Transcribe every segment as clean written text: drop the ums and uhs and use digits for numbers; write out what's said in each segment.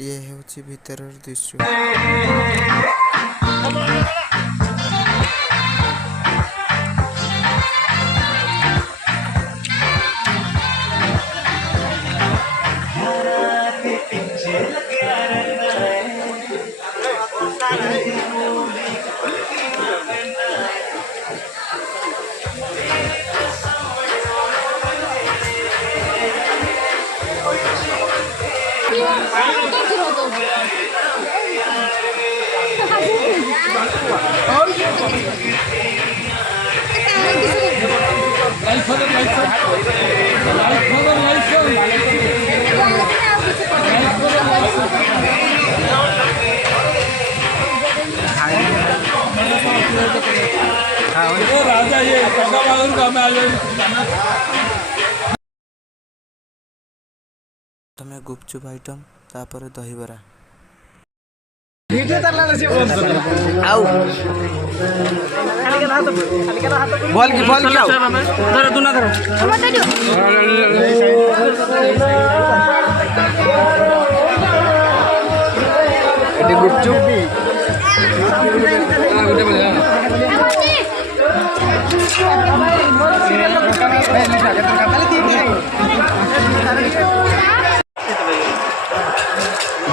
ये ହେଉଛି ଭିତରର ଦୃଶ୍ୟ। प्रथमे गुपचुप आइटम तापर दहीबरा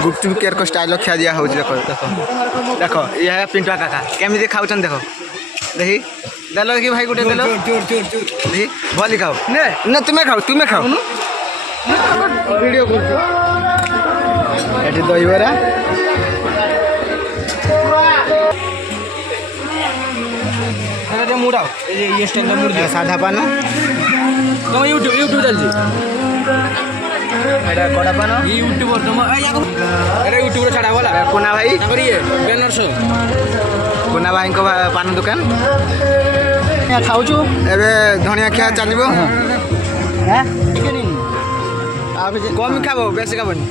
गुपचुप केयर को स्टाइल खिया दिया हो देखो देखो ये है पिंटुआ काका केमी खाऊ देखो देखी देलो कि भाई गुटे देलो देखी भली खाओ ना तुम्हें खाओ वीडियो एटी दहीबरा मुड़ा ये स्टाइल मुड़ साधा पान तुम यूट्यूब चलती एटा कोडा पान यूट्यूबर तुम एटा यूट्यूबर छाड़ा वाला कोना भाई तकर ये बैनर शो कोना भाई को पान दुकान या खाउछु एबे धनिया खिया चलिबो हैं कम खाबो बेसी खाबोनी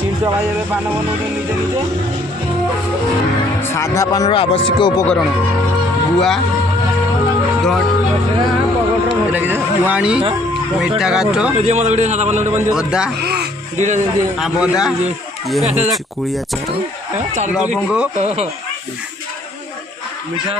चिंटू भाई एबे पान बनौते निजे साधा पानर आवश्यक उपकरण गुआ जुआणी मीठा काठ अदा आबदा ये होछि कुळिया चारो लवंग मीठा